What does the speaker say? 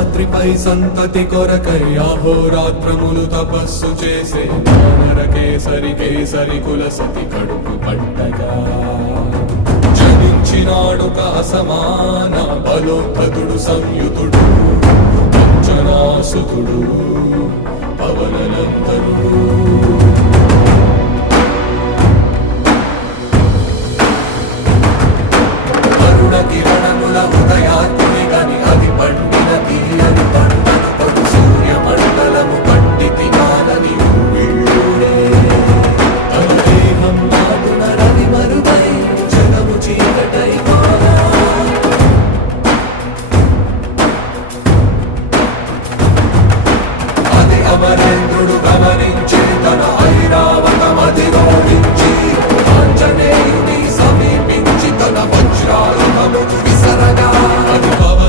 శేషాద్రిపై సంతతి కొరకై అహోరాత్రములు తపస్సు చేసే వానర కేసరి కేసరి కుల సతి కడుపు పట్టగా జనించినాడొక అసమాన బలోద్ధతుడు సంయుతుడు అంజనాసుతుడు పవననందనుడు.